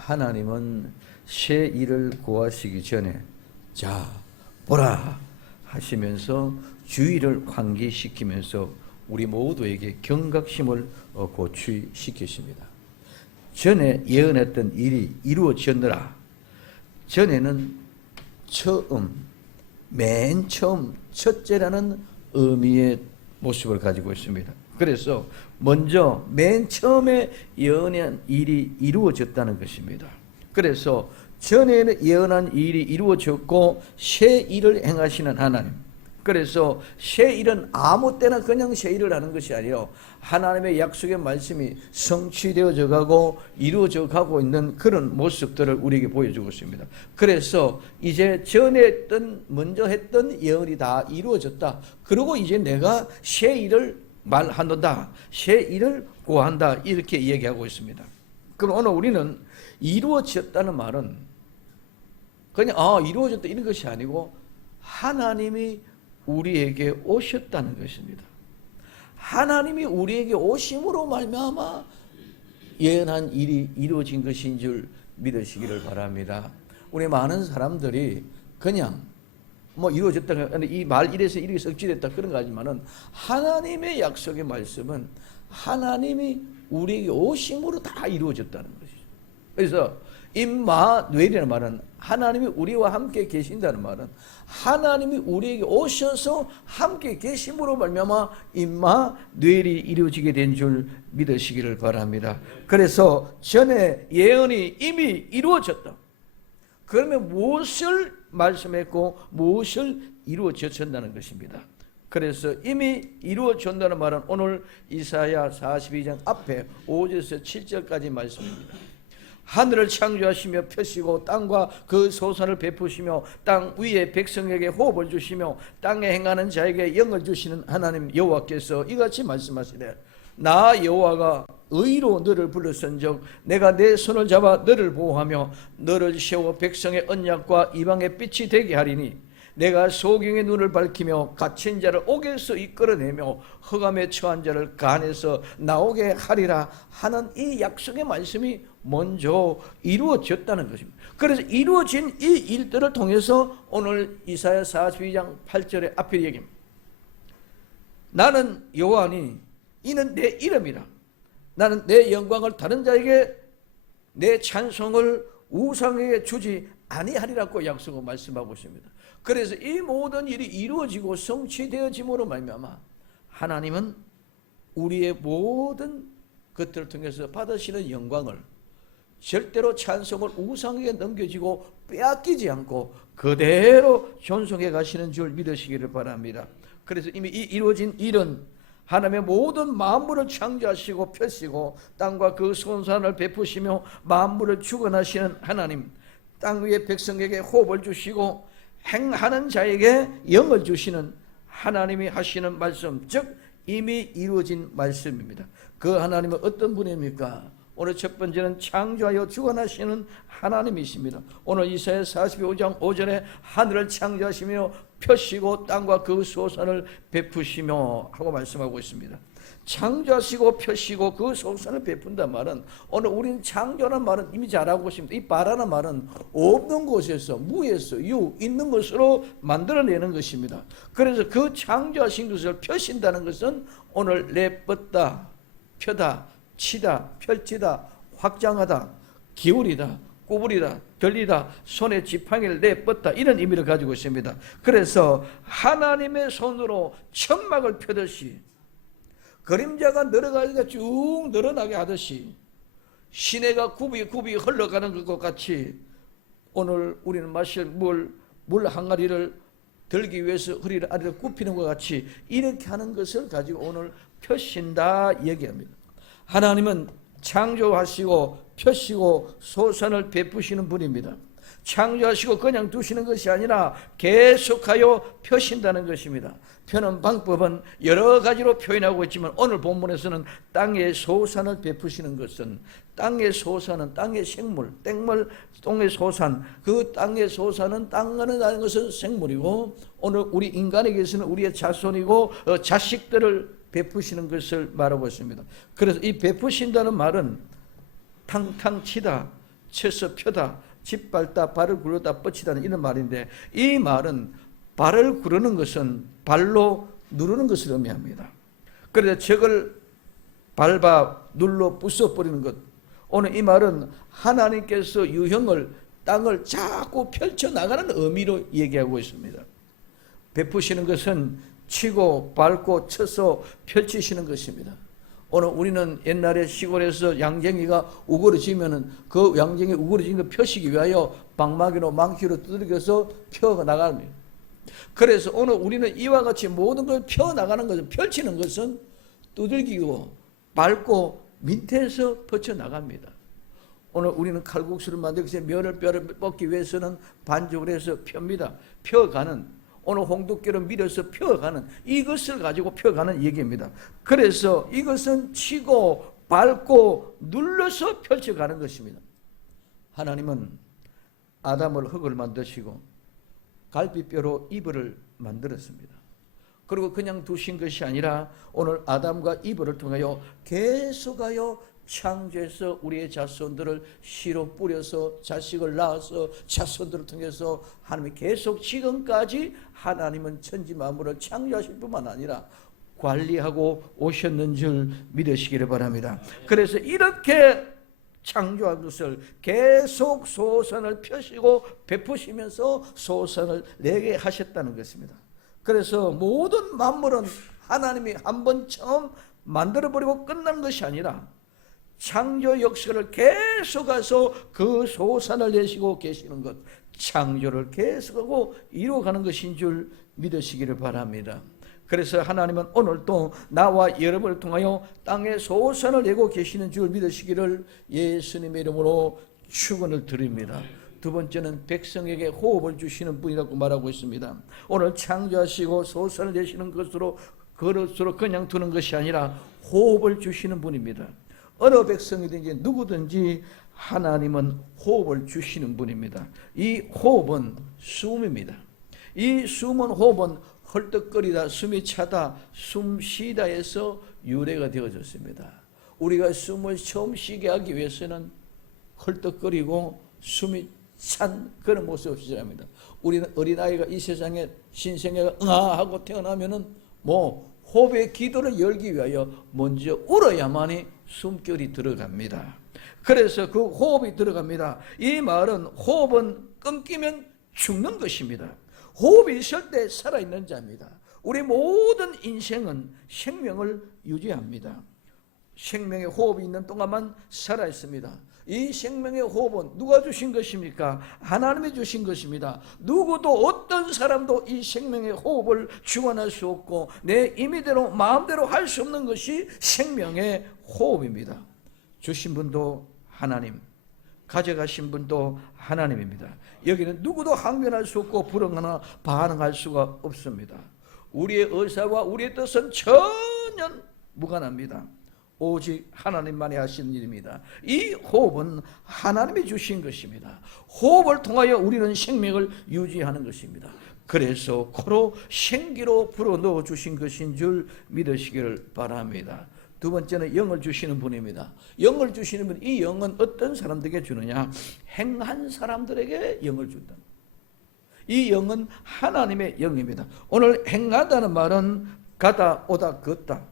하나님은 새 일을 구하시기 전에 자 보라 하시면서 주의를 환기시키면서 우리 모두에게 경각심을 고취시키십니다. 전에 예언했던 일이 이루어졌느라. 전에는 맨 처음 첫째라는 의미의 모습을 가지고 있습니다. 그래서 먼저 맨 처음에 예언한 일이 이루어졌다는 것입니다. 그래서 전에는 예언한 일이 이루어졌고 새 일을 행하시는 하나님. 그래서 새 일은 아무 때나 그냥 새 일을 하는 것이 아니라 하나님의 약속의 말씀이 성취되어져 가고 이루어져 가고 있는 그런 모습들을 우리에게 보여주고 있습니다. 그래서 이제 전에 했던 먼저 했던 예언이 다 이루어졌다. 그리고 이제 내가 새 일을 말한다. 새 일을 구한다. 이렇게 얘기하고 있습니다. 그럼 오늘 우리는 이루어졌다는 말은 그냥 이루어졌다 이런 것이 아니고 하나님이 우리에게 오셨다는 것입니다. 하나님이 우리에게 오심으로 말미암아 예언한 일이 이루어진 것인 줄 믿으시기를 바랍니다. 우리 많은 사람들이 그냥 이루어졌다, 이 말 이래서 이렇게 성취됐다 그런 거 하지만은 하나님의 약속의 말씀은 하나님이 우리에게 오심으로 다 이루어졌다는 것이죠. 그래서 임마누엘이라는 말은 하나님이 우리와 함께 계신다는 말은 하나님이 우리에게 오셔서 함께 계심으로 말미암아 임마누엘이 이루어지게 된 줄 믿으시기를 바랍니다. 그래서 전에 예언이 이미 이루어졌다. 그러면 무엇을 말씀했고 무엇을 이루어졌다는 것입니다. 그래서 이미 이루어졌다는 말은 오늘 이사야 42장 앞에 5절에서 7절까지 말씀입니다. 하늘을 창조하시며 펴시고 땅과 그 소산을 베푸시며 땅 위에 백성에게 호흡을 주시며 땅에 행하는 자에게 영을 주시는 하나님 여호와께서 이같이 말씀하시되 나 여호와가 의로 너를 불렀은즉 내가 내 손을 잡아 너를 보호하며 너를 세워 백성의 언약과 이방의 빛이 되게 하리니 내가 소경의 눈을 밝히며 갇힌 자를 옥에서 이끌어내며 흑암에 처한 자를 간에서 나오게 하리라 하는 이 약속의 말씀이 먼저 이루어졌다는 것입니다. 그래서 이루어진 이 일들을 통해서 오늘 이사야 42장 8절의 앞에 얘기입니다. 나는 여호와니 이는 내 이름이라. 나는 내 영광을 다른 자에게 내 찬송을 우상에게 주지 아니하리라고 약속을 말씀하고 있습니다. 그래서 이 모든 일이 이루어지고 성취되어짐으로 말미암아 하나님은 우리의 모든 것들을 통해서 받으시는 영광을 절대로 찬송을 우상에게 넘겨지고 빼앗기지 않고 그대로 존속해 가시는 줄 믿으시기를 바랍니다. 그래서 이미 이 이루어진 일은 하나님의 모든 만물을 창조하시고 펴시고 땅과 그 손산을 베푸시며 만물을 주관하시는 하나님, 땅 위에 백성에게 호흡을 주시고 행하는 자에게 영을 주시는 하나님이 하시는 말씀, 즉 이미 이루어진 말씀입니다. 그 하나님은 어떤 분입니까? 오늘 첫 번째는 창조하여 주관하시는 하나님이십니다. 오늘 이사야 45장 5절에 하늘을 창조하시며 펴시고 땅과 그 소산을 베푸시며 하고 말씀하고 있습니다. 창조하시고 펴시고 그 소산을 베푼다 말은 오늘 우리는 창조라는 말은 이미 잘 알고 있습니다. 이 바라는 말은 없는 곳에서 무에서 있는 것으로 만들어내는 것입니다. 그래서 그 창조하신 것을 펴신다는 것은 오늘 내뻗다, 펴다, 치다, 펼치다, 확장하다, 기울이다, 구부리다, 들리다, 손에 지팡이를 내뻗다 이런 의미를 가지고 있습니다. 그래서 하나님의 손으로 천막을 펴듯이 그림자가 늘어가기가 쭉 늘어나게 하듯이 시내가 굽이 흘러가는 것과 같이 오늘 우리는 마실 물 항아리를 들기 위해서 허리를 아래로 굽히는 것 같이 이렇게 하는 것을 가지고 오늘 펴신다 얘기합니다. 하나님은 창조하시고 펴시고 소산을 베푸시는 분입니다. 창조하시고 그냥 두시는 것이 아니라 계속하여 펴신다는 것입니다. 펴는 방법은 여러 가지로 표현하고 있지만 오늘 본문에서는 땅의 소산을 베푸시는 것은 땅의 소산은 땅의 생물, 땅의 소산, 그 땅의 소산은 땅이라는 것은 생물이고 오늘 우리 인간에게서는 우리의 자손이고 자식들을 베푸시는 것을 말하고 있습니다. 그래서 이 베푸신다는 말은 탕탕 치다, 쳐서 펴다, 짓밟다, 발을 굴렀다, 뻗치다는 이런 말인데, 이 말은 발을 구르는 것은 발로 누르는 것을 의미합니다. 그래서 적을 밟아 눌러 부숴버리는 것. 오늘 이 말은 하나님께서 유형을, 땅을 자꾸 펼쳐나가는 의미로 얘기하고 있습니다. 베푸시는 것은 치고 밟고 쳐서 펼치시는 것입니다. 오늘 우리는 옛날에 시골에서 양쟁이가 우거러지면은 그 양쟁이 우거러진 거 펴시기 위하여 방망이로 망치로 두들겨서 펴 나갑니다. 그래서 오늘 우리는 이와 같이 모든 걸 펴 나가는 것은, 펼치는 것은 두들기고 밟고 밑에서 뻗쳐 나갑니다. 오늘 우리는 칼국수를 만들기 위해서 면을 뼈를 뽑기 위해서는 반죽을 해서 펴입니다. 펴가는, 오늘 홍두깨를 밀어서 펴가는, 이것을 가지고 펴가는 얘기입니다. 그래서 이것은 치고 밟고 눌러서 펼쳐가는 것입니다. 하나님은 아담을 흙을 만드시고 갈비뼈로 이불을 만들었습니다. 그리고 그냥 두신 것이 아니라 오늘 아담과 이브를 통하여 계속하여 창조해서 우리의 자손들을 씨로 뿌려서 자식을 낳아서 자손들을 통해서 하나님이 계속 지금까지 하나님은 천지 만물을 창조하실 뿐만 아니라 관리하고 오셨는 줄 믿으시기를 바랍니다. 그래서 이렇게 창조한 것을 계속 소선을 펴시고 베푸시면서 소선을 내게 하셨다는 것입니다. 그래서 모든 만물은 하나님이 한번 처음 만들어버리고 끝난 것이 아니라 창조 역사를 계속해서 그 소산을 내시고 계시는 것, 창조를 계속하고 이루어가는 것인 줄 믿으시기를 바랍니다. 그래서 하나님은 오늘도 나와 여러분을 통하여 땅에 소산을 내고 계시는 줄 믿으시기를 예수님의 이름으로 축원을 드립니다. 두 번째는 백성에게 호흡을 주시는 분이라고 말하고 있습니다. 오늘 창조하시고 소산을 내시는 것으로 그릇으로 그냥 두는 것이 아니라 호흡을 주시는 분입니다. 어느 백성이든지 누구든지 하나님은 호흡을 주시는 분입니다. 이 호흡은 숨입니다. 이 숨은 호흡은 헐떡거리다, 숨이 차다, 숨 쉬다에서 유래가 되어졌습니다. 우리가 숨을 처음 쉬게 하기 위해서는 헐떡거리고 숨이 찬 그런 모습을 시작합니다. 우리는 어린아이가 이 세상에 신생애가 응아하고 태어나면은 호흡의 기도를 열기 위하여 먼저 울어야만이 숨결이 들어갑니다. 그래서 그 호흡이 들어갑니다. 이 말은 호흡은 끊기면 죽는 것입니다. 호흡이 있을 때 살아있는 자입니다. 우리 모든 인생은 생명을 유지합니다. 생명의 호흡이 있는 동안만 살아있습니다. 이 생명의 호흡은 누가 주신 것입니까? 하나님이 주신 것입니다. 누구도 어떤 사람도 이 생명의 호흡을 주관할 수 없고 내 임의대로 마음대로 할 수 없는 것이 생명의 호흡입니다. 주신 분도 하나님, 가져가신 분도 하나님입니다. 여기는 누구도 항변할 수 없고 불응하나 반응할 수가 없습니다. 우리의 의사와 우리의 뜻은 전혀 무관합니다. 오직 하나님만이 하시는 일입니다. 이 호흡은 하나님이 주신 것입니다. 호흡을 통하여 우리는 생명을 유지하는 것입니다. 그래서 코로 생기로 불어넣어 주신 것인 줄 믿으시기를 바랍니다. 두 번째는 영을 주시는 분입니다. 영을 주시는 분, 이 영은 어떤 사람들에게 주느냐? 행한 사람들에게 영을 준다. 이 영은 하나님의 영입니다. 오늘 행하다는 말은 가다, 오다, 걷다,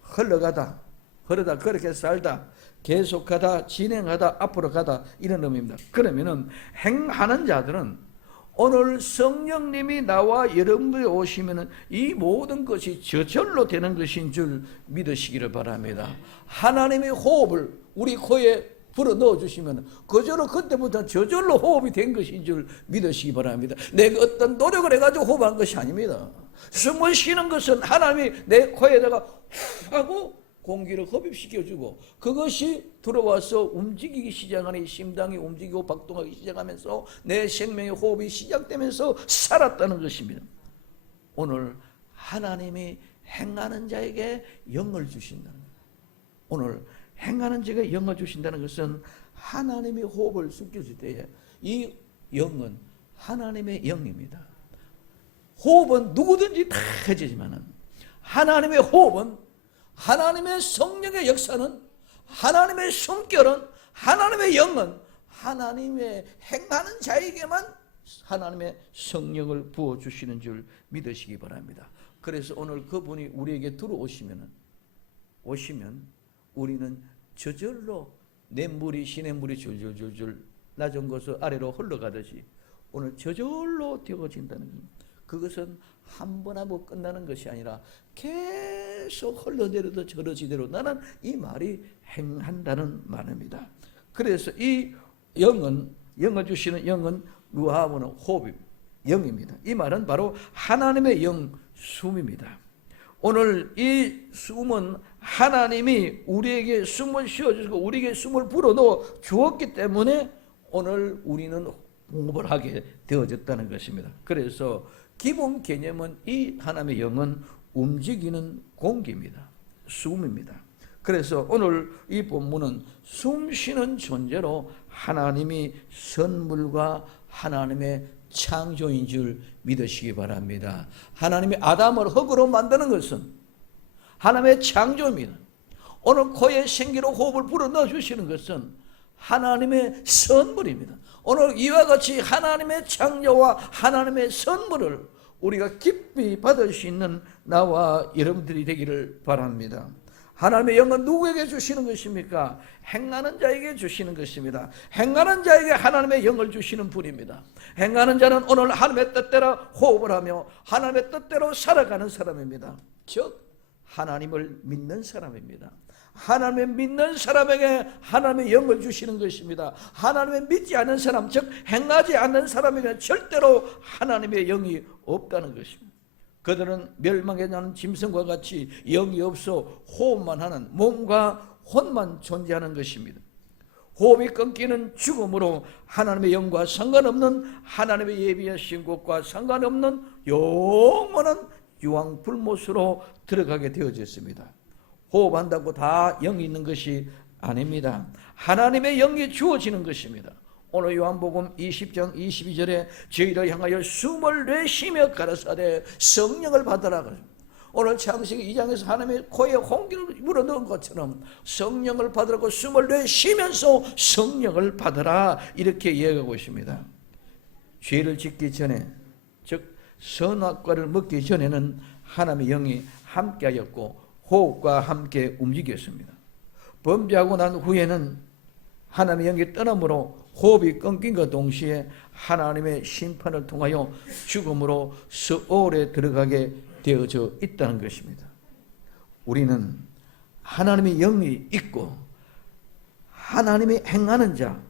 흘러가다, 흐르다, 그렇게 살다, 계속하다, 진행하다, 앞으로 가다, 이런 의미입니다. 그러면은 행하는 자들은 오늘 성령님이 나와 여러분들이 오시면은 이 모든 것이 저절로 되는 것인 줄 믿으시기를 바랍니다. 하나님의 호흡을 우리 코에 불어 넣어 주시면 그저로 그때부터 저절로 호흡이 된 것인 줄 믿으시기 바랍니다. 내가 어떤 노력을 해가지고 호흡한 것이 아닙니다. 숨을 쉬는 것은 하나님이 내 코에다가 후 하고 공기를 흡입시켜주고 그것이 들어와서 움직이기 시작하니 심장이 움직이고 박동하기 시작하면서 내 생명의 호흡이 시작되면서 살았다는 것입니다. 오늘 하나님이 행하는 자에게 영을 주신다는 거예요. 오늘 행하는 자에게 영을 주신다는 것은 하나님의 호흡을 숨겨줄 때에 이 영은 하나님의 영입니다. 호흡은 누구든지 다 해지지만은 하나님의 호흡은 하나님의 성령의 역사는 하나님의 숨결은 하나님의 영은 하나님의 행하는 자에게만 하나님의 성령을 부어주시는 줄 믿으시기 바랍니다. 그래서 오늘 그분이 우리에게 오시면 우리는 저절로 냇물이 시냇물이 줄줄줄줄 낮은 곳을 아래로 흘러가듯이 오늘 저절로 되어진다는 겁니다. 그것은 한 번 하고 끝나는 것이 아니라 계속 흘러내려도 저러지대로 나는 이 말이 행한다는 말입니다. 그래서 이 영을 주시는 영은 루아브는 호흡, 영입니다. 이 말은 바로 하나님의 영, 숨입니다. 오늘 이 숨은 하나님이 우리에게 숨을 쉬어주시고 우리에게 숨을 불어넣어 주었기 때문에 오늘 우리는 호흡을 하게 되어졌다는 것입니다. 그래서 기본 개념은 이 하나님의 영은 움직이는 공기입니다. 숨입니다. 그래서 오늘 이 본문은 숨 쉬는 존재로 하나님이 선물과 하나님의 창조인 줄 믿으시기 바랍니다. 하나님이 아담을 흙으로 만드는 것은 하나님의 창조입니다. 오늘 코에 생기로 호흡을 불어넣어 주시는 것은 하나님의 선물입니다. 오늘 이와 같이 하나님의 창조와 하나님의 선물을 우리가 깊이 받을 수 있는 나와 여러분들이 되기를 바랍니다. 하나님의 영은 누구에게 주시는 것입니까? 행하는 자에게 주시는 것입니다. 행하는 자에게 하나님의 영을 주시는 분입니다. 행하는 자는 오늘 하나님의 뜻대로 호흡을 하며 하나님의 뜻대로 살아가는 사람입니다. 즉 하나님을 믿는 사람입니다. 하나님을 믿는 사람에게 하나님의 영을 주시는 것입니다. 하나님을 믿지 않는 사람, 즉 행하지 않는 사람에게 절대로 하나님의 영이 없다는 것입니다. 그들은 멸망에 나는 짐승과 같이 영이 없어 호흡만 하는 몸과 혼만 존재하는 것입니다. 호흡이 끊기는 죽음으로 하나님의 영과 상관없는 하나님의 예비하신 곳과 상관없는 영원한 유황불못으로 들어가게 되어졌습니다. 호흡한다고 다 영이 있는 것이 아닙니다. 하나님의 영이 주어지는 것입니다. 오늘 요한복음 20장 22절에 저희를 향하여 숨을 내쉬며 가라사대 성령을 받으라. 오늘 창세기 2장에서 하나님의 코에 홍기를 물어넣은 것처럼 성령을 받으라고 숨을 내쉬면서 성령을 받으라 이렇게 이야기하고 있습니다. 죄를 짓기 전에 즉 선악과를 먹기 전에는 하나님의 영이 함께하였고 호흡과 함께 움직였습니다. 범죄하고 난 후에는 하나님의 영이 떠남으로 호흡이 끊긴과 동시에 하나님의 심판을 통하여 죽음으로 스올에 들어가게 되어져 있다는 것입니다. 우리는 하나님의 영이 있고 하나님이 행하는 자,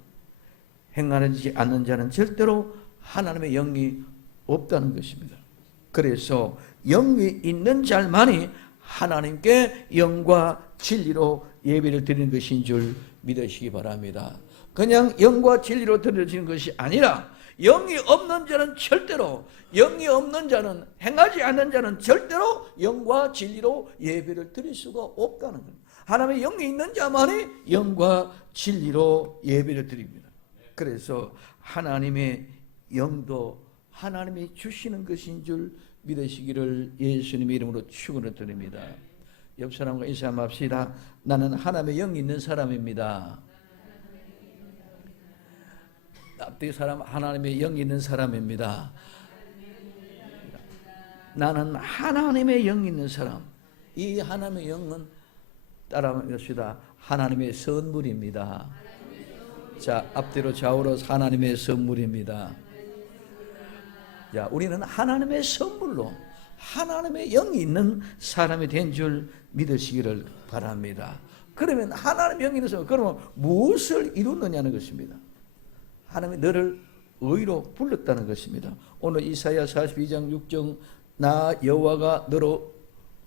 행하지 않는 자는 절대로 하나님의 영이 없다는 것입니다. 그래서 영이 있는 자만이 하나님께 영과 진리로 예배를 드리는 것인 줄 믿으시기 바랍니다. 그냥 영과 진리로 드려지는 것이 아니라 영이 없는 자는 절대로, 영이 없는 자는, 행하지 않는 자는 절대로 영과 진리로 예배를 드릴 수가 없다는 겁니다. 하나님의 영이 있는 자만이 영과 진리로 예배를 드립니다. 그래서 하나님의 영도 하나님이 주시는 것인 줄 믿으시기를 예수님의 이름으로 축원을 드립니다. 옆 사람과 인사 한번 합시다. 나는 하나님의 영이 있는 사람입니다. 앞뒤 사람 하나님의 영이 있는 사람입니다. 나는 하나님의 영이 있는 사람. 이 하나님의 영은 따라합시다. 하나님의 선물입니다. 자, 앞뒤로 좌우로 하나님의 선물입니다. 자, 우리는 하나님의 선물로 하나님의 영이 있는 사람이 된 줄 믿으시기를 바랍니다. 그러면 하나님의 영이 있는 사람, 그러면 무엇을 이루느냐는 것입니다. 하나님이 너를 의로 불렀다는 것입니다. 오늘 이사야 42장 6절 나 여호와가 너로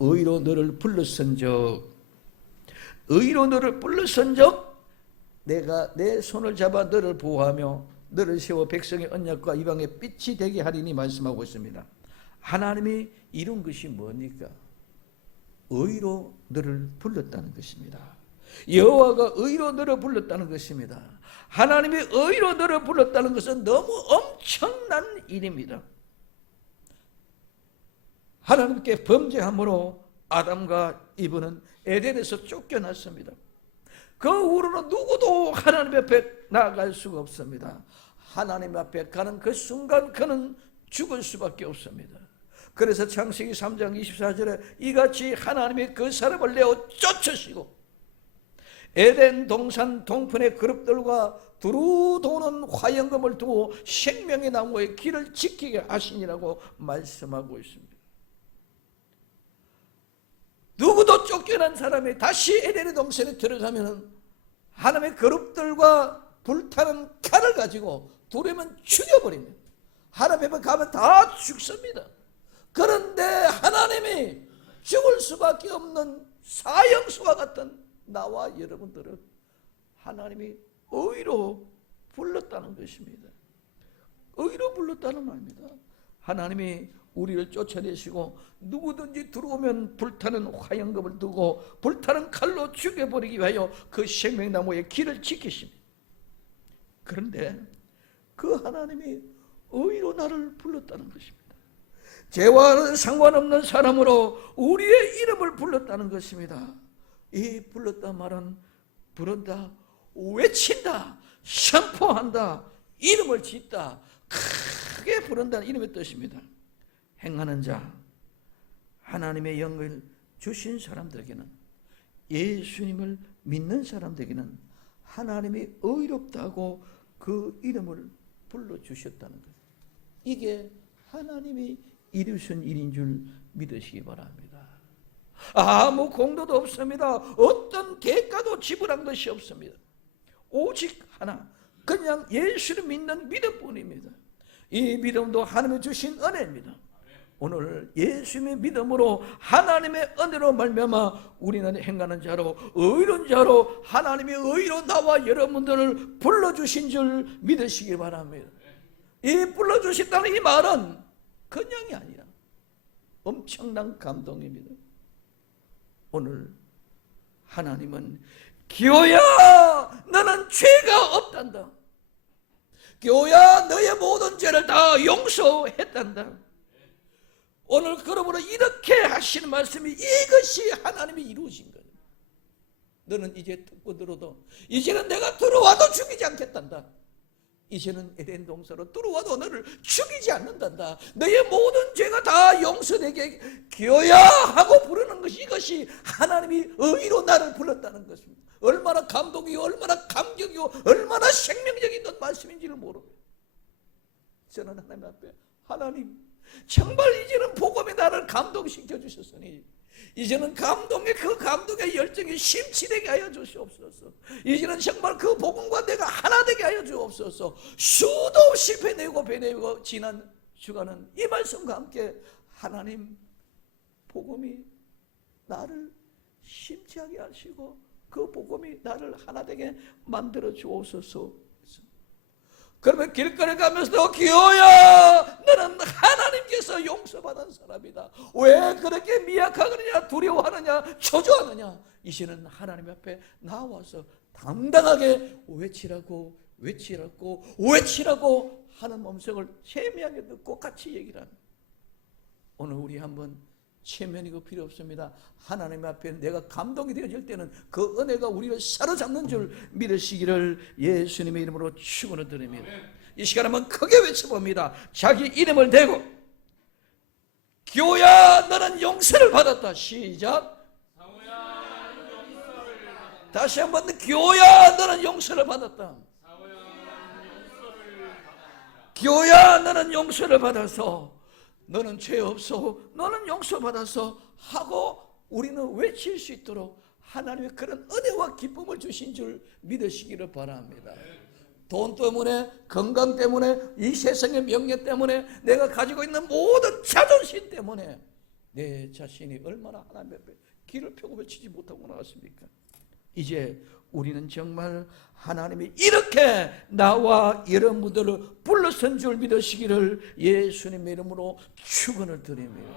의로 너를 불렀은즉 의로 너를 불렀은즉 내가 내 손을 잡아 너를 보호하며 너를 세워 백성의 언약과 이방의 빛이 되게 하리니 말씀하고 있습니다. 하나님이 이룬 것이 뭡니까? 의로 너를 불렀다는 것입니다. 여호와가 의로 너를 불렀다는 것입니다. 하나님이 의로 너를 불렀다는 것은 너무 엄청난 일입니다. 하나님께 범죄함으로 아담과 이브는 에덴에서 쫓겨났습니다. 그 후로는 누구도 하나님 앞에 나아갈 수가 없습니다. 하나님 앞에 가는 그 순간 그는 죽을 수밖에 없습니다. 그래서 창세기 3장 24절에 이같이 하나님이 그 사람을 내어 쫓으시고 에덴 동산 동편의 그룹들과 두루 도는 화영금을 두고 생명의 나무의 길을 지키게 하시니라고 말씀하고 있습니다. 누구도 쫓겨난 사람이 다시 에덴의 동산에 들어가면 하나님의 그룹들과 불타는 칼을 가지고 두려면 죽여버립니다. 하나님 앞에 가면 다 죽습니다. 그런데 하나님이 죽을 수밖에 없는 사형수와 같은 나와 여러분들은 하나님이 의로 불렀다는 것입니다. 의로 불렀다는 말입니다. 하나님이 우리를 쫓아내시고 누구든지 들어오면 불타는 화영금을 두고 불타는 칼로 죽여버리기 위하여 그 생명나무의 길을 지키십니다. 그런데 그 하나님이 의로 나를 불렀다는 것입니다. 죄와는 상관없는 사람으로 우리의 이름을 불렀다는 것입니다. 이 불렀다 말은 부른다, 외친다, 선포한다, 이름을 짓다, 크게 부른다는 이름의 뜻입니다. 행하는 자, 하나님의 영을 주신 사람들에게는, 예수님을 믿는 사람들에게는 하나님이 의롭다고 그 이름을 불러주셨다는 것. 이게 하나님이 이루신 일인 줄 믿으시기 바랍니다. 아무 공로도 없습니다. 어떤 대가도 지불한 것이 없습니다. 오직 하나, 그냥 예수를 믿는 믿음뿐입니다. 이 믿음도 하나님이 주신 은혜입니다. 오늘 예수님의 믿음으로 하나님의 은혜로 말미암아 우리는 행하는 자로, 의로운 자로 하나님의 의로 나와 여러분들을 불러주신 줄 믿으시기 바랍니다. 이 불러주셨다는 이 말은 그냥이 아니라 엄청난 감동입니다. 오늘 하나님은 기호야 너는 죄가 없단다. 기호야 너의 모든 죄를 다 용서했단다. 오늘 그러므로 이렇게 하시는 말씀이 이것이 하나님이 이루어진 거예요. 너는 이제 듣고 들어도 이제는 내가 들어와도 죽이지 않겠단다. 이제는 에덴 동산으로 들어와도 너를 죽이지 않는단다. 너의 모든 죄가 다 용서되게 기어야 하고 부르는 것이, 이것이 하나님이 의로 나를 불렀다는 것입니다. 얼마나 감동이고 얼마나 감격이고 얼마나 생명적인 말씀인지를 모릅니다. 저는 하나님 앞에, 하나님 정말 이제는 복음이 나를 감동시켜 주셨으니 이제는 그 감동의 열정이 심취되게 하여 주시옵소서. 이제는 정말 그 복음과 내가 하나 되게 하여 주옵소서. 수도 없이 배내고 지난 주간은 이 말씀과 함께 하나님 복음이 나를 심취하게 하시고 그 복음이 나를 하나 되게 만들어 주옵소서. 그러면 길거리 가면서도 기호야 너는 하나님께서 용서받은 사람이다. 왜 그렇게 미약하느냐, 두려워하느냐, 초조하느냐. 이제는 하나님 앞에 나와서 당당하게 외치라고 하는 음성을 세미하게 듣고 같이 얘기를 합니다. 오늘 우리 한번 체면이고 필요 없습니다. 하나님 앞에 내가 감동이 되어질 때는 그 은혜가 우리를 사로잡는 줄 믿으시기를 예수님의 이름으로 축원을 드립니다. 이 시간 한번 크게 외쳐봅니다. 자기 이름을 대고 기호야 너는 용서를 받았다. 시작. 다시 한번 기호야 너는 용서를 받았다. 기호야 너는 용서를 받아서 너는 죄 없어, 너는 용서받아서 하고 우리는 외칠 수 있도록 하나님의 그런 은혜와 기쁨을 주신 줄 믿으시기를 바랍니다. 돈 때문에, 건강 때문에, 이 세상의 명예 때문에, 내가 가지고 있는 모든 자존심 때문에 내 자신이 얼마나 하나님 앞에 길을 펴고 외치지 못하고 나왔습니까? 이제 우리는 정말 하나님이 이렇게 나와 여러분들을 불러선 줄 믿으시기를 예수님의 이름으로 축원을 드립니다.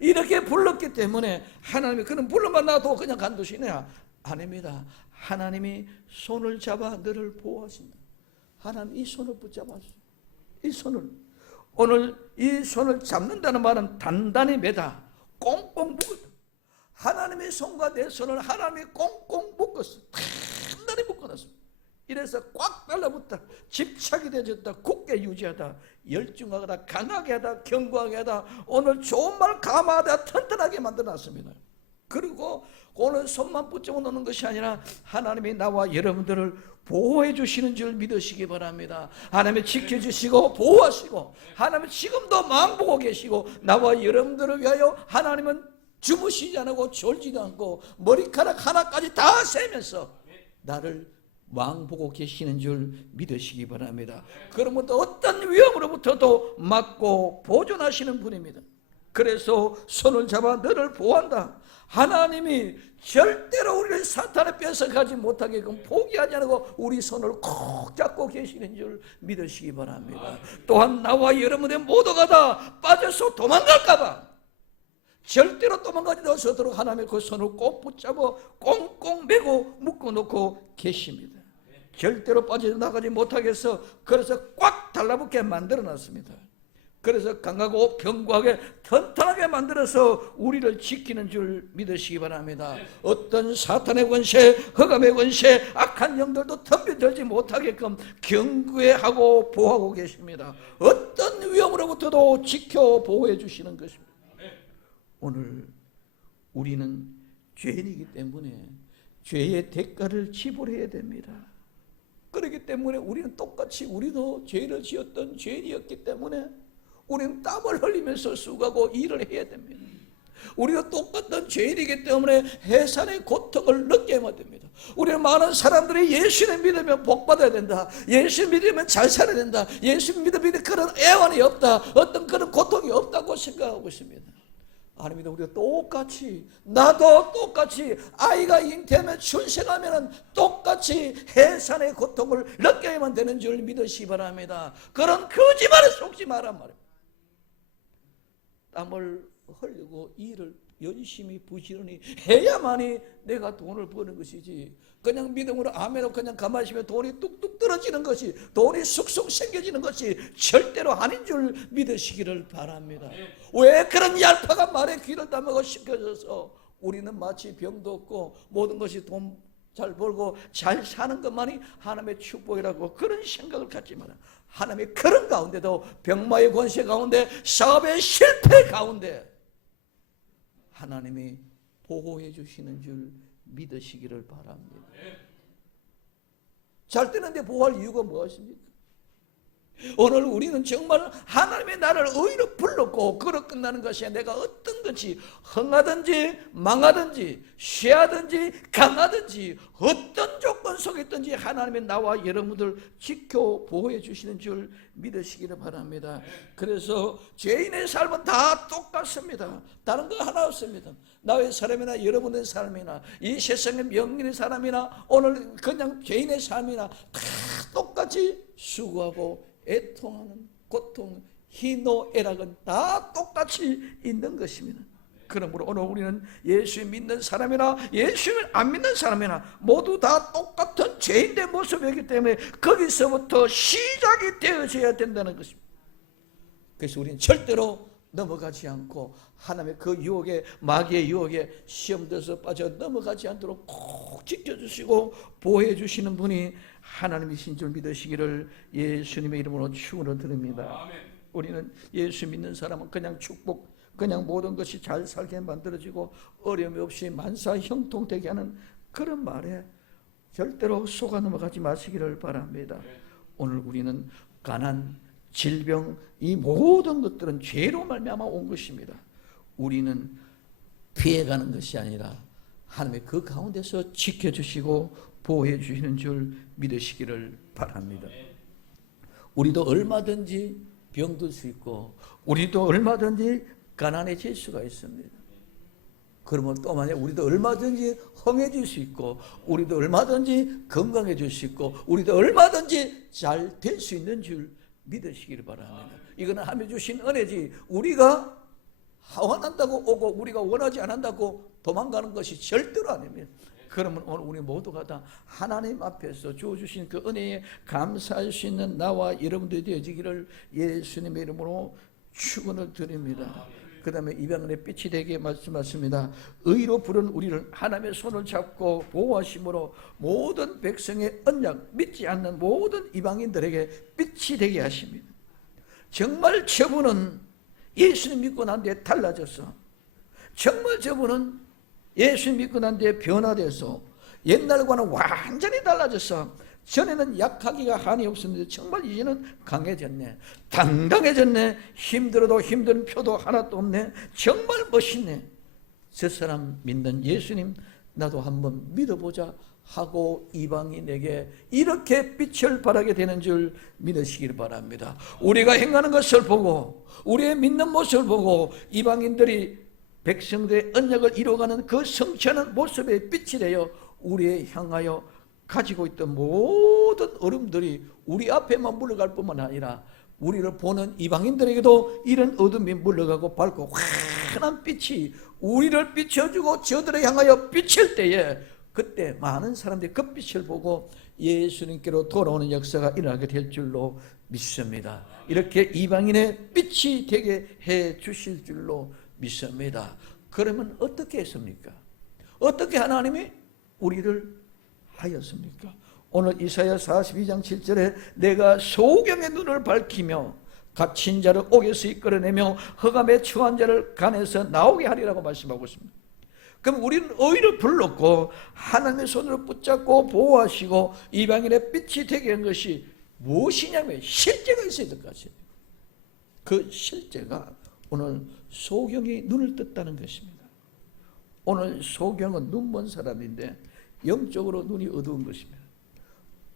이렇게 불렀기 때문에 하나님이 그는 불러만 놔도 그냥 간두시냐? 아닙니다. 하나님이 손을 잡아 너를 보호하신다. 하나님 이 손을 붙잡았어요. 이 손을, 오늘 이 손을 잡는다는 말은 단단히 매다, 꽁꽁 묶었다. 하나님의 손과 내 손을 하나님이 꽁꽁 묶었어. 단단히 묶어놨습니다. 이래서 꽉 달라붙다, 집착이 되어졌다, 굳게 유지하다, 열중하다, 강하게 하다, 견고하게 하다, 오늘 좋은 말 감화하다, 튼튼하게 만들어놨습니다. 그리고 오늘 손만 붙잡아 놓는 것이 아니라 하나님이 나와 여러분들을 보호해 주시는 줄 믿으시기 바랍니다. 하나님이 지켜주시고 보호하시고, 하나님은 지금도 마음 보고 계시고, 나와 여러분들을 위하여 하나님은 주무시지 않고 졸지도 않고 머리카락 하나까지 다 세면서 나를 왕 보고 계시는 줄 믿으시기 바랍니다. 그러면 또 어떤 위험으로부터도 막고 보존하시는 분입니다. 그래서 손을 잡아 너를 보호한다. 하나님이 절대로 우리를 사탄의 뺏어가지 못하게끔 포기하지 않고 우리 손을 꼭 잡고 계시는 줄 믿으시기 바랍니다. 또한 나와 여러분의 모두가 다 빠져서 도망갈까 봐 절대로 도망가지 않도록 하나님의 그 손을 꼭 붙잡아 꽁꽁 매고 묶어놓고 계십니다. 절대로 빠져나가지 못하게 해서, 그래서 꽉 달라붙게 만들어놨습니다. 그래서 강하고 견고하게 튼튼하게 만들어서 우리를 지키는 줄 믿으시기 바랍니다. 어떤 사탄의 권세, 흑암의 권세, 악한 영들도 덤벼들지 못하게끔 견고해 하고 보호하고 계십니다. 어떤 위험으로부터도 지켜 보호해 주시는 것입니다. 오늘 우리는 죄인이기 때문에 죄의 대가를 지불해야 됩니다. 그렇기 때문에 우리는 똑같이 우리도 죄를 지었던 죄인이었기 때문에 우리는 땀을 흘리면서 수고하고 일을 해야 됩니다. 우리도 똑같은 죄인이기 때문에 해산의 고통을 느껴야 됩니다. 우리는 많은 사람들이 예수를 믿으면 복 받아야 된다, 예수 믿으면 잘 살아야 된다, 예수 믿으면 그런 애환이 없다, 어떤 그런 고통이 없다고 생각하고 있습니다. 아닙니다. 우리가 똑같이, 나도 똑같이 아이가 잉태하면 출생하면 똑같이 해산의 고통을 느껴야만 되는 줄 믿으시기 바랍니다. 그런 거짓말에 속지 말란 말입니다. 땀을 흘리고 일을 열심히 부지런히 해야만이 내가 돈을 버는 것이지, 그냥 믿음으로 아멘하고 그냥 가만히 있으면 돈이 뚝뚝 떨어지는 것이, 돈이 쑥쑥 생겨지는 것이 절대로 아닌 줄 믿으시기를 바랍니다. 왜 그런 얄팍한 말에 귀를 담아고 시켜져서 우리는 마치 병도 없고 모든 것이 돈 잘 벌고 잘 사는 것만이 하나님의 축복이라고 그런 생각을 갖지 마라. 하나님의 그런 가운데도, 병마의 권세 가운데, 사업의 실패 가운데 하나님이 보호해 주시는 줄 믿으시기를 바랍니다. 잘 되는데 보호할 이유가 무엇입니까? 오늘 우리는 정말 하나님의 나를 의로 불렀고 그로 끝나는 것이 내가 어떤 것이 흥하든지 망하든지 쇠하든지 강하든지 어떤 조건 속에 있든지 하나님의 나와 여러분들 지켜 보호해 주시는 줄 믿으시기를 바랍니다. 그래서 죄인의 삶은 다 똑같습니다. 다른 거 하나 없습니다. 나의 삶이나 여러분의 삶이나 이 세상의 명인의 사람이나 오늘 그냥 죄인의 삶이나 다 똑같이 수고하고 애통하는 고통, 희노애락은 다 똑같이 있는 것입니다. 그러므로 오늘 우리는 예수 믿는 사람이나 예수를 안 믿는 사람이나 모두 다 똑같은 죄인의 모습이기 때문에 거기서부터 시작이 되어져야 된다는 것입니다. 그래서 우리는 절대로 넘어가지 않고 하나님의 그 유혹에, 마귀의 유혹에 시험 들어서 빠져 넘어가지 않도록 꼭 지켜주시고 보호해 주시는 분이 하나님이신 줄 믿으시기를 예수님의 이름으로 축원을 드립니다. 우리는 예수 믿는 사람은 그냥 축복, 그냥 모든 것이 잘 살게 만들어지고 어려움이 없이 만사 형통되게 하는 그런 말에 절대로 속아 넘어가지 마시기를 바랍니다. 오늘 우리는 가난, 질병, 이 모든 것들은 죄로 말미암아 온 것입니다. 우리는 피해가는 것이 아니라 하나님의 그 가운데서 지켜주시고 보호해 주시는 줄 믿으시기를 바랍니다. 우리도 얼마든지 병들 수 있고 우리도 얼마든지 가난해질 수가 있습니다. 그러면 또 만약 우리도 얼마든지 흥해질 수 있고 우리도 얼마든지 건강해질 수 있고 우리도 얼마든지 잘 될 수 있는 줄 믿으시기를 바랍니다. 이거는 하나님이 주신 은혜지 우리가 원한다고 오고 우리가 원하지 않는다고 도망가는 것이 절대로 아닙니다. 그러면 오늘 우리 모두가 다 하나님 앞에서 주어주신 그 은혜에 감사할 수 있는 나와 여러분들이 되어지기를 예수님의 이름으로 축원을 드립니다. 그 다음에 이방인의 빛이 되게 말씀하십니다. 의로 부른 우리를 하나님의 손을 잡고 보호하심으로 모든 백성의 언약, 믿지 않는 모든 이방인들에게 빛이 되게 하십니다. 정말 저분은 예수님 믿고 난 뒤에 달라졌어. 정말 저분은 예수님 믿고 난 뒤에 변화돼서 옛날과는 완전히 달라졌어. 전에는 약하기가 한이 없었는데 정말 이제는 강해졌네. 당당해졌네. 힘들어도 힘든 표도 하나도 없네. 정말 멋있네. 저 사람 믿는 예수님 나도 한번 믿어보자 하고 이방인에게 이렇게 빛을 발하게 되는 줄 믿으시길 바랍니다. 우리가 행하는 것을 보고 우리의 믿는 모습을 보고 이방인들이 백성들의 언약을 이루어가는 그 성취하는 모습의 빛이 되어 우리에 향하여 가지고 있던 모든 어둠들이 우리 앞에만 물러갈 뿐만 아니라 우리를 보는 이방인들에게도 이런 어둠이 물러가고 밝고 환한 빛이 우리를 비춰주고 저들을 향하여 비칠 때에 그때 많은 사람들이 그 빛을 보고 예수님께로 돌아오는 역사가 일어나게 될 줄로 믿습니다. 이렇게 이방인의 빛이 되게 해 주실 줄로 믿습니다. 그러면 어떻게 했습니까? 어떻게 하나님이 우리를 하였습니까? 오늘 이사야 42장 7절에 내가 소경의 눈을 밝히며 갇힌 자를 옥에서 이끌어내며 흑암에 처한 자를 간에서 나오게 하리라고 말씀하고 있습니다. 그럼 우리는 의를 불렀고 하나님의 손으로 붙잡고 보호하시고 이방인의 빛이 되게 한 것이 무엇이냐면 실제가 있어야 될 것 같습니다. 그 실제가 오늘 소경이 눈을 떴다는 것입니다. 오늘 소경은 눈먼 사람인데 영적으로 눈이 어두운 것입니다.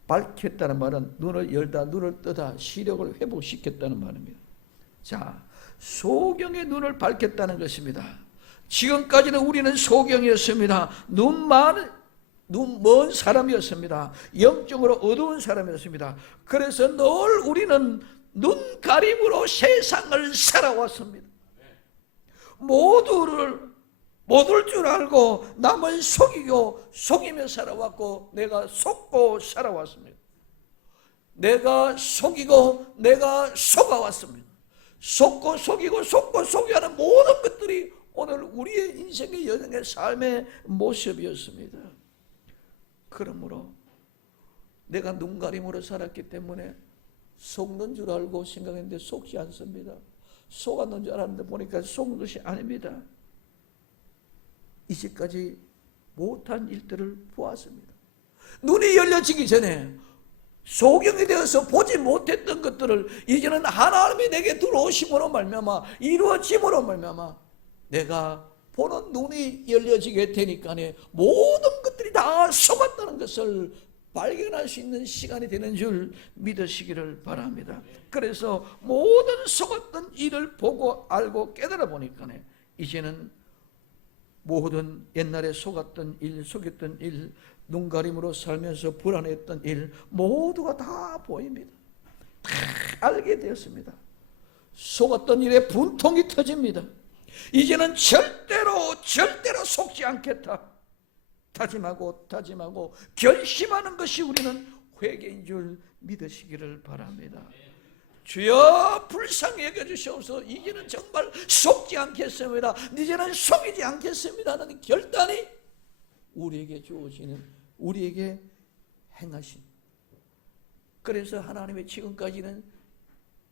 밝혔다는 말은 눈을 열다 눈을 뜨다 시력을 회복시켰다는 말입니다. 자, 소경의 눈을 밝혔다는 것입니다. 지금까지는 우리는 소경이었습니다. 눈 먼 사람이었습니다. 영적으로 어두운 사람이었습니다. 그래서 늘 우리는 눈가림으로 세상을 살아왔습니다. 모두를 못 올 줄 알고 남을 속이고 속이며 살아왔고 내가 속고 살아왔습니다. 내가 속이고 내가 속아왔습니다. 속고 속이고 속고 속이하는 모든 것들이 오늘 우리의 인생의 여정의 삶의 모습이었습니다. 그러므로 내가 눈가림으로 살았기 때문에 속는 줄 알고 생각했는데 속지 않습니다. 속았는 줄 알았는데 보니까 속은 것이 아닙니다. 이제까지 못한 일들을 보았습니다. 눈이 열려지기 전에 소경이 되어서 보지 못했던 것들을 이제는 하나님이 내게 들어오심으로 말미암아 이루어짐으로 말미암아 내가 보는 눈이 열려지게 되니까 모든 것들이 다 속았다는 것을 발견할 수 있는 시간이 되는 줄 믿으시기를 바랍니다. 그래서 모든 속았던 일을 보고 알고 깨달아 보니까 이제는 모든 옛날에 속았던 일, 속였던 일, 눈가림으로 살면서 불안했던 일 모두가 다 보입니다. 다 알게 되었습니다. 속았던 일에 분통이 터집니다. 이제는 절대로 속지 않겠다. 다짐하고 결심하는 것이 우리는 회개인 줄 믿으시기를 바랍니다. 주여 불쌍히 여겨주시옵소서. 이제는 정말 속지 않겠습니다. 이제는 속이지 않겠습니다 하는 결단이 우리에게 주어지는 우리에게 행하신. 그래서 하나님의 지금까지는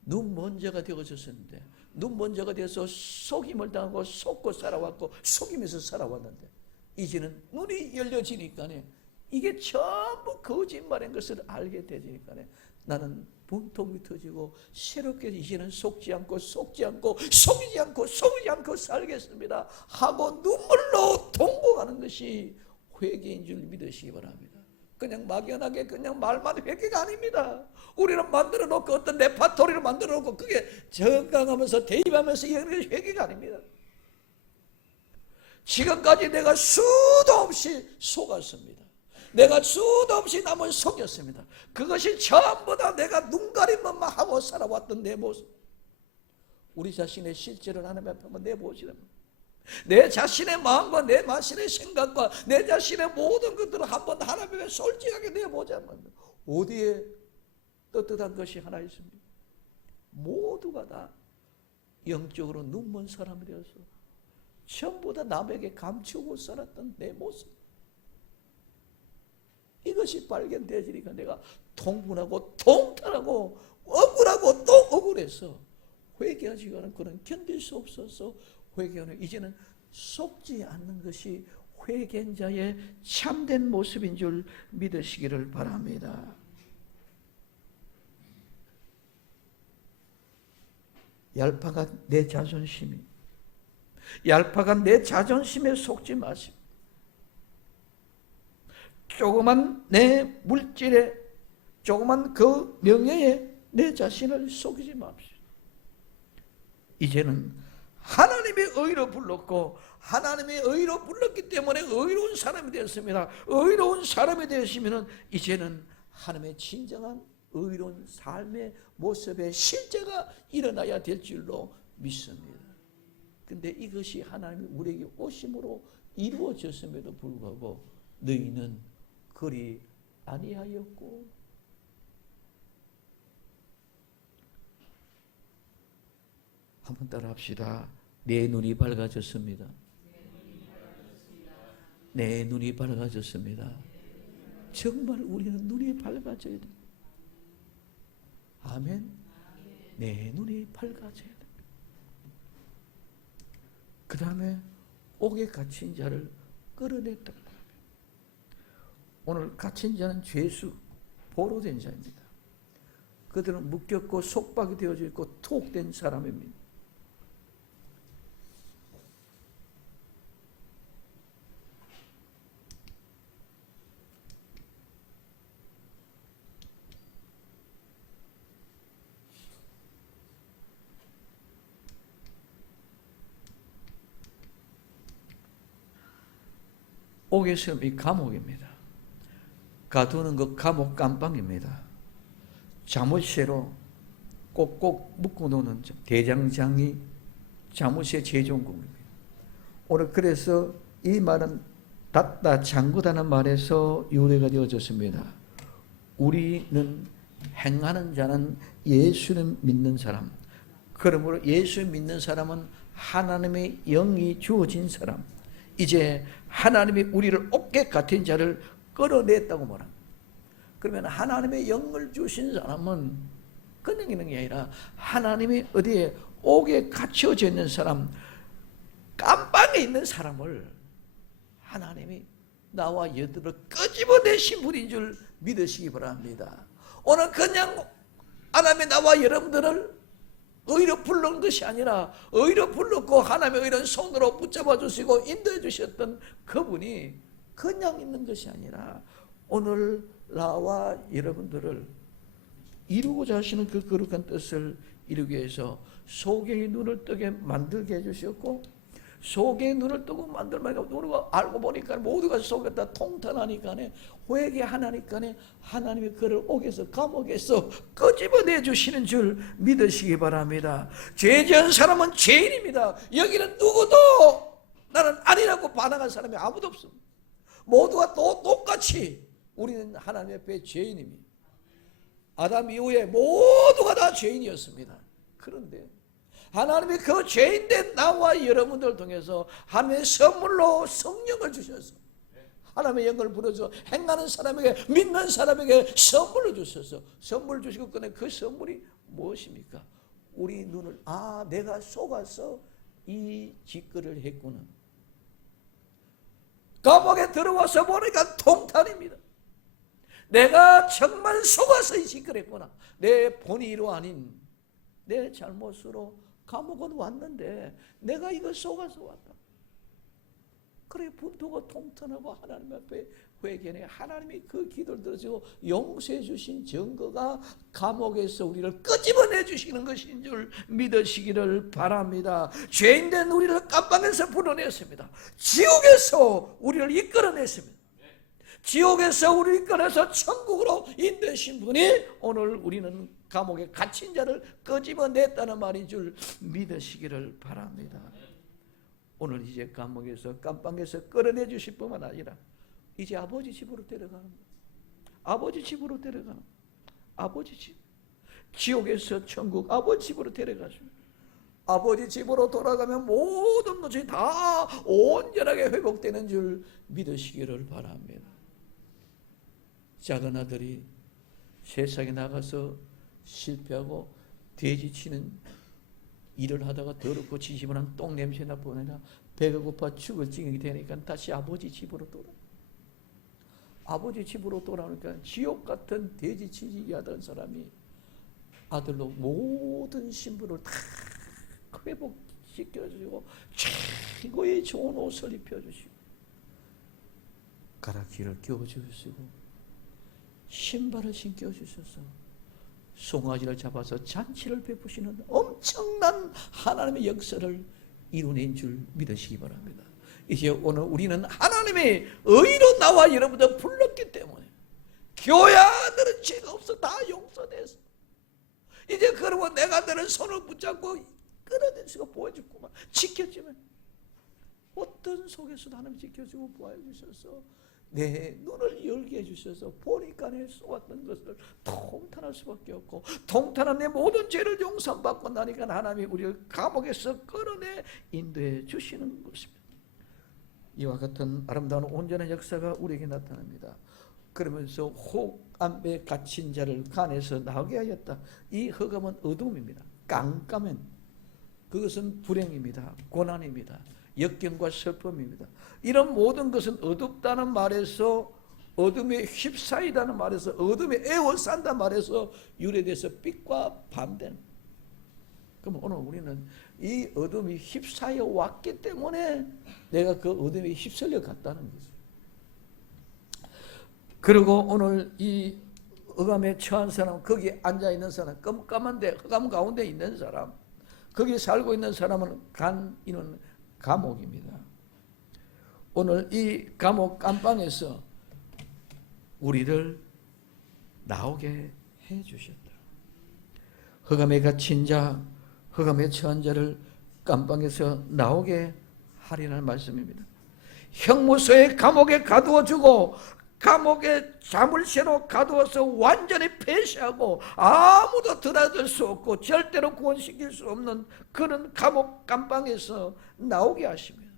눈먼 자가 되어졌었는데 눈먼 자가 되어서 속임을 당하고 속고 살아왔고 속이면서 살아왔는데 이제는 눈이 열려지니까 이게 전부 거짓말인 것을 알게 되니까 나는 분통이 터지고 새롭게 이제는 속지 않고 속이지 않고 살겠습니다 하고 눈물로 통곡하는 것이 회개인 줄 믿으시기 바랍니다. 그냥 막연하게 그냥 말만 회개가 아닙니다. 우리는 만들어 놓고 어떤 레파토리를 만들어 놓고 그게 적응하면서 대입하면서 이게 회개가 아닙니다. 지금까지 내가 수도 없이 속았습니다. 내가 수도 없이 남을 속였습니다. 그것이 전부 다 내가 눈가림만 하고 살아왔던 내 모습. 우리 자신의 실제를 하나님 앞에 한번 내보시라면 내 자신의 마음과 내 자신의 생각과 내 자신의 모든 것들을 한번 하나님 앞에 솔직하게 내보자면 어디에 떳떳한 것이 하나 있습니다. 모두가 다 영적으로 눈먼 사람이 되어서 전부 다 남에게 감추고 살았던 내 모습, 이것이 발견되지니까 내가 통분하고 통탄하고 억울하고 또 억울해서 회개하지 않은 그런 견딜 수 없어서 회개하는, 이제는 속지 않는 것이 회개한 자의 참된 모습인 줄 믿으시기를 바랍니다. 얄팍한 내 자존심이, 얄팍한 내 자존심에 속지 마시고 조그만 내 물질에, 조그만 그 명예에 내 자신을 속이지 맙시다. 이제는 하나님의 의로 불렀고 하나님의 의로 불렀기 때문에 의로운 사람이 되었습니다. 의로운 사람이 되시면 이제는 하나님의 진정한 의로운 삶의 모습의 실제가 일어나야 될 줄로 믿습니다. 근데 이것이 하나님이 우리에게 오심으로 이루어졌음에도 불구하고 너희는 그리 아니하였고, 한번 따라 합시다. 내 눈이 밝아졌습니다. 내 눈이 밝아졌습니다. 정말 우리는 눈이 밝아져야 돼. 아멘. 내 눈이 밝아져야 돼. 그 다음에 옥에 갇힌 자를 끌어냈다. 오늘 갇힌 자는 죄수, 보로된 자입니다. 그들은 묶였고 속박이 되어져 있고 투옥된 사람입니다. 옥의 섬이 감옥입니다. 가두는 것 감옥 감방입니다. 자물쇠로 꼭꼭 묶어놓는 대장장이 자물쇠 제종국입니다. 오늘 그래서 이 말은 닫다 잠그다는 말에서 유래가 되어졌습니다. 우리는 행하는 자는 예수를 믿는 사람, 그러므로 예수 믿는 사람은 하나님의 영이 주어진 사람, 이제 하나님이 우리를 옥에 갇힌 자를 끌어냈다고 말합니다. 그러면 하나님의 영을 주신 사람은 그냥 있는 게 아니라 하나님이 어디에 옥에 갇혀져 있는 사람, 깜방에 있는 사람을 하나님이 나와 여러분을 끄집어내신 분인 줄 믿으시기 바랍니다. 오늘 그냥 하나님이 나와 여러분들을 의로 부른 것이 아니라 의로 불렀고 하나님의 의로운 손으로 붙잡아 주시고 인도해 주셨던 그분이 그냥 있는 것이 아니라 오늘 나와 여러분들을 이루고자 하시는 그 거룩한 뜻을 이루기 위해서 소경의 눈을 뜨게 만들게 해주셨고, 소경의 눈을 뜨고 만들면 우리가 알고 보니까 모두가 속에 다 통탄하니까 회개하나니까 하나님이 그를 옥에서 감옥에서 끄집어내 주시는 줄 믿으시기 바랍니다. 죄 지은 사람은 죄인입니다. 여기는 누구도 나는 아니라고 반항한 사람이 아무도 없습니다. 모두가 똑같이 우리는 하나님 앞에 죄인입니다. 아담 이후에 모두가 다 죄인이었습니다. 그런데 하나님이 그 죄인된 나와 여러분들 통해서 하나님의 선물로 성령을 주셔서 하나님의 영을 불어서 행하는 사람에게, 믿는 사람에게 선물로 주셔서 선물 주시고 그 선물이 무엇입니까? 우리 눈을, 내가 속아서 이 짓거리를 했구나. 감옥에 들어와서 보니까 통탄입니다. 내가 정말 속아서 이 짓거리를 했구나. 내 본의로 아닌 내 잘못으로 감옥은 왔는데 내가 이거 속아서 왔다. 그래 분투가 통탄하고 하나님 앞에 회개해. 하나님이 그 기도를 들으시고 용서해 주신 증거가 감옥에서 우리를 끄집어내 주시는 것인 줄 믿으시기를 바랍니다. 죄인된 우리를 깜방에서 불어냈습니다. 지옥에서 우리를 이끌어냈습니다. 지옥에서 우리를 이끌어서 천국으로 인도하신 분이 오늘 우리는 감옥에 갇힌 자를 끄집어냈다는 말인 줄 믿으시기를 바랍니다. 오늘 이제 감옥에서 깜방에서 끌어내 주실 뿐만 아니라 이제 아버지 집으로 데려가는 거예요. 아버지 집으로 데려가는 거예요. 아버지 집. 지옥에서 천국 아버지 집으로 데려가십니다. 아버지 집으로 돌아가면 모든 것이 다 온전하게 회복되는 줄 믿으시기를 바랍니다. 작은 아들이 세상에 나가서 실패하고 돼지치는 일을 하다가 더럽고 지저분한 똥 냄새나 보내나 배가 고파 죽을 지경이 되니까 다시 아버지 집으로 돌아. 아버지 집으로 돌아오니까 지옥 같은 돼지치기 하던 사람이 아들로 모든 신분을 다 회복시켜주고 최고의 좋은 옷을 입혀주시고 가락지를 끼워주시고 신발을 신겨주셔서 송아지를 잡아서 잔치를 베푸시는 엄청난 하나님의 역사를 이루어낸 줄 믿으시기 바랍니다. 이제 오늘 우리는 하나님의 의로 나와 여러분들 불렀기 때문에 교야 너는 죄가 없어 다 용서됐어. 이제 그러면 내가 너는 손을 붙잡고 끌어내시고 보여주고만 지켜주면 어떤 속에서도 하나님 지켜주고 보여주셔서 내 눈을 열게 해주셔서 보니까 내 쏘았던 것을 통탄할 수밖에 없고 통탄한 내 모든 죄를 용서받고 나니까 하나님이 우리를 감옥에서 끌어내 인도해 주시는 것입니다. 이와 같은 아름다운 온전한 역사가 우리에게 나타납니다. 그러면서 혹암에 갇힌 자를 간에서 나오게 하였다. 이 흑암은 어둠입니다. 깜깜한 그것은 불행입니다. 고난입니다. 역경과 슬픔입니다. 이런 모든 것은 어둡다는 말에서 어둠에 휩싸이다는 말에서 어둠에 에워싼다는 말에서 유래돼서 빛과 반대는. 그럼 오늘 우리는 이 어둠이 휩싸여 왔기 때문에 내가 그 어둠에 휩쓸려 갔다는 거죠. 그리고 오늘 이 흑암에 처한 사람, 거기 앉아 있는 사람, 깜깜한데 흑암 가운데 있는 사람, 거기 살고 있는 사람은 이는 감옥입니다. 오늘 이 감옥 감방에서 우리를 나오게 해 주셨다. 흑암에 갇힌 자, 흑암에 처한 자를 감방에서 나오게 하리라는 말씀입니다. 형무소의 감옥에 가두어 주고 감옥에 자물쇠로 가두어서 완전히 폐쇄하고 아무도 드나들 수 없고 절대로 구원시킬 수 없는 그런 감옥 감방에서 나오게 하십니다.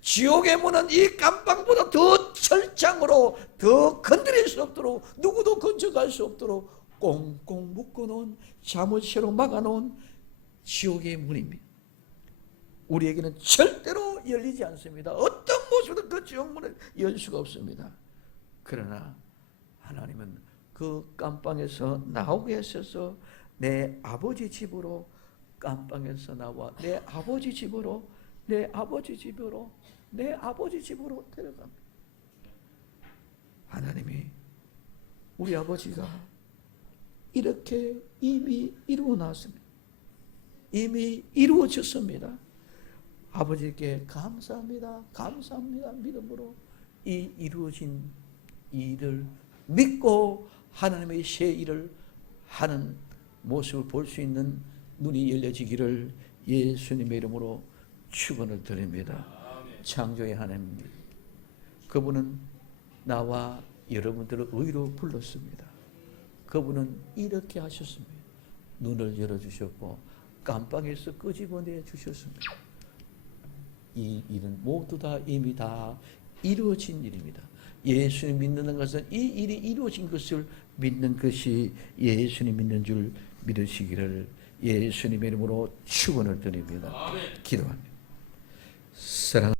지옥의 문은 이 감방보다 더 철장으로 더 건드릴 수 없도록 누구도 건져갈 수 없도록 꽁꽁 묶어놓은 자물쇠로 막아놓은 지옥의 문입니다. 우리에게는 절대로 열리지 않습니다. 어떤 모습도 그 지옥 문을 열 수가 없습니다. 그러나 하나님은 그 깜방에서 나오게 하셔서 내 아버지 집으로 깜방에서 나와 내 아버지 집으로 데려갑니다. 하나님이 우리 아버지가 이렇게 이미 이루어 놨습니다. 이미 이루어졌습니다. 아버지께 감사합니다. 감사합니다. 믿음으로 이 이루어진 일을 믿고 하나님의 새 일을 하는 모습을 볼 수 있는 눈이 열려지기를 예수님의 이름으로 축원을 드립니다. 창조의 하나님, 그분은 나와 여러분들을 의로 불렀습니다. 그분은 이렇게 하셨습니다. 눈을 열어주셨고 깜방에서 끄집어내 주셨습니다. 이 일은 모두 다 이미 다 이루어진 일입니다. 예수님 믿는 것은 이 일이 이루어진 것을 믿는 것이 예수님 믿는 줄 믿으시기를 예수님의 이름으로 축원을 드립니다. 기도합니다. 사랑